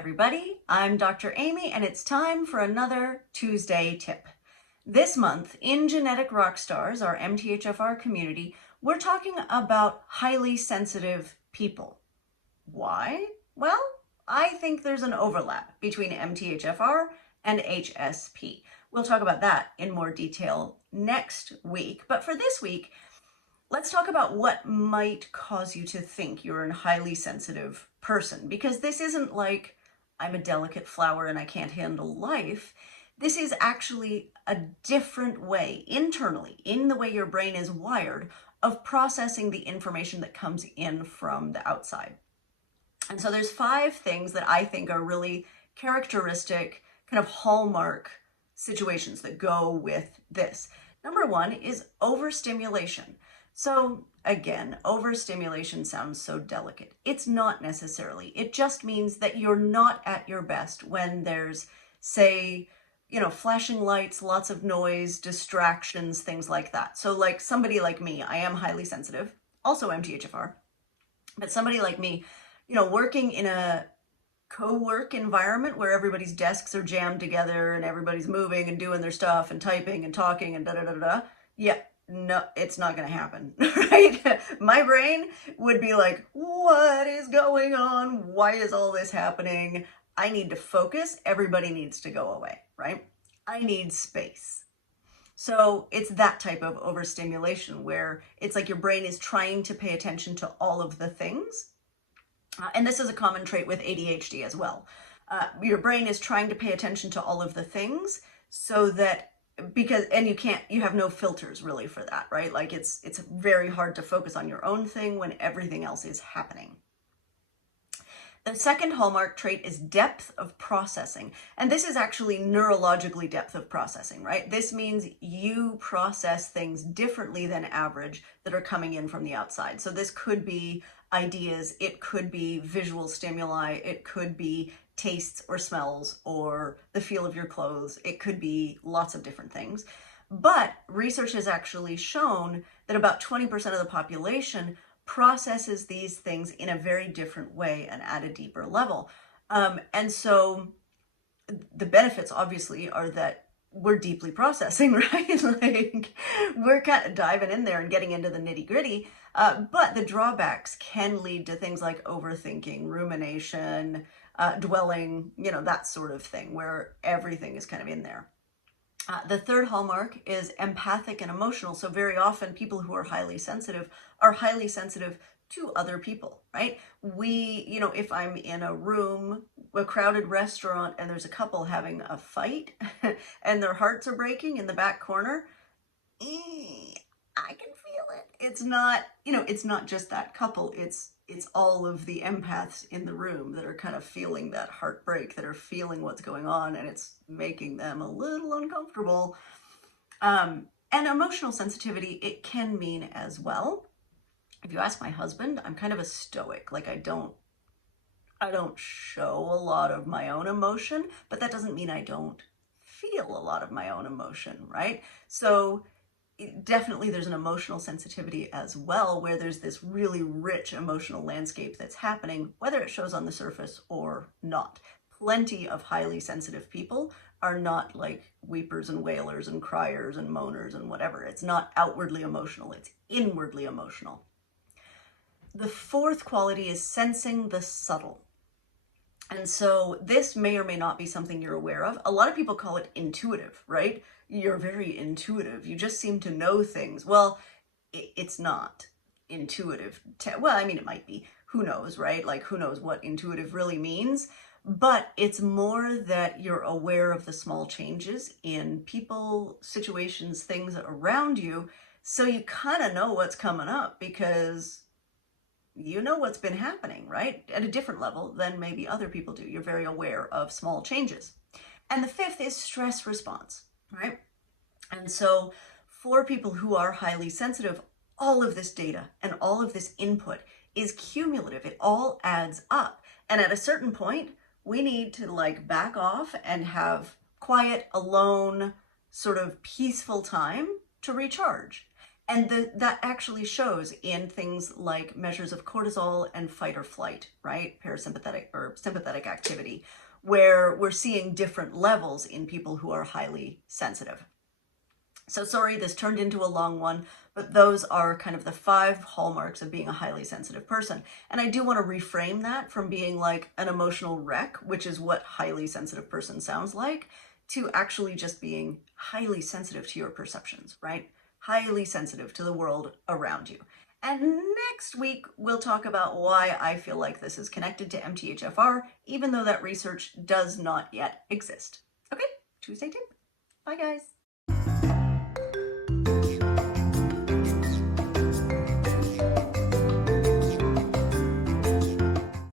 everybody, I'm Dr. Amy and it's time for another Tuesday tip. This month in Genetic Rockstars, our MTHFR community, we're talking about highly sensitive people. Why? Well, I think there's an overlap between MTHFR and HSP. We'll talk about that in more detail next week, but for this week, let's talk about what might cause you to think you're a highly sensitive person, because this isn't like I'm a delicate flower and I can't handle life. This is actually a different way internally, in the way your brain is wired, of processing the information that comes in from the outside. And so there's 5 things that I think are really characteristic, kind of hallmark situations that go with this. Number 1 is overstimulation. So again, overstimulation sounds so delicate. It's not necessarily. It just means that you're not at your best when there's, say, flashing lights, lots of noise, distractions, things like that. So like somebody like me, I am highly sensitive, also MTHFR, but somebody like me, working in a co-work environment where everybody's desks are jammed together and everybody's moving and doing their stuff and typing and talking and da-da-da-da, yeah. No, it's not going to happen, right? My brain would be like, what is going on? Why is all this happening? I need to focus. Everybody needs to go away, right? I need space. So it's that type of overstimulation where it's like your brain is trying to pay attention to all of the things. And this is a common trait with ADHD as well. Your brain is trying to pay attention to all of the things so that you have no filters really for that, right? Like it's very hard to focus on your own thing when everything else is happening. The second hallmark trait is depth of processing. And this is actually neurologically depth of processing, right? This means you process things differently than average that are coming in from the outside. So this could be ideas, it could be visual stimuli, it could be tastes or smells or the feel of your clothes. It could be lots of different things. But research has actually shown that about 20% of the population processes these things in a very different way and at a deeper level. And so the benefits obviously are that we're deeply processing, right? Like we're kind of diving in there and getting into the nitty gritty. But the drawbacks can lead to things like overthinking, rumination, dwelling, that sort of thing where everything is kind of in there. The third hallmark is empathic and emotional. So very often people who are highly sensitive to other people, right? If I'm in a room, a crowded restaurant, and there's a couple having a fight and their hearts are breaking in the back corner, I can feel it. It's not just that couple, it's all of the empaths in the room that are kind of feeling that heartbreak, that are feeling what's going on, and it's making them a little uncomfortable. And emotional sensitivity, it can mean as well. If you ask my husband, I'm kind of a stoic. Like I don't show a lot of my own emotion, but that doesn't mean I don't feel a lot of my own emotion, right? So definitely there's an emotional sensitivity as well, where there's this really rich emotional landscape that's happening, whether it shows on the surface or not. Plenty of highly sensitive people are not like weepers and wailers and criers and moaners and whatever. It's not outwardly emotional, it's inwardly emotional. The fourth quality is sensing the subtle. And so this may or may not be something you're aware of. A lot of people call it intuitive, right? You're very intuitive. You just seem to know things. Well, it's not intuitive. Well, I mean, it might be. Who knows, right? Like, who knows what intuitive really means? But it's more that you're aware of the small changes in people, situations, things around you. So you kind of know what's coming up because you know what's been happening, right? At a different level than maybe other people do. You're very aware of small changes. And the fifth is stress response, right? And so for people who are highly sensitive, all of this data and all of this input is cumulative. It all adds up. And at a certain point, we need to like back off and have quiet, alone, sort of peaceful time to recharge. And that actually shows in things like measures of cortisol and fight or flight, right? Parasympathetic or sympathetic activity, where we're seeing different levels in people who are highly sensitive. So sorry, this turned into a long one, but those are kind of the 5 hallmarks of being a highly sensitive person. And I do want to reframe that from being like an emotional wreck, which is what highly sensitive person sounds like, to actually just being highly sensitive to your perceptions, right? Highly sensitive to the world around you. And next week, we'll talk about why I feel like this is connected to MTHFR, even though that research does not yet exist. Okay, Tuesday tip. Bye, guys.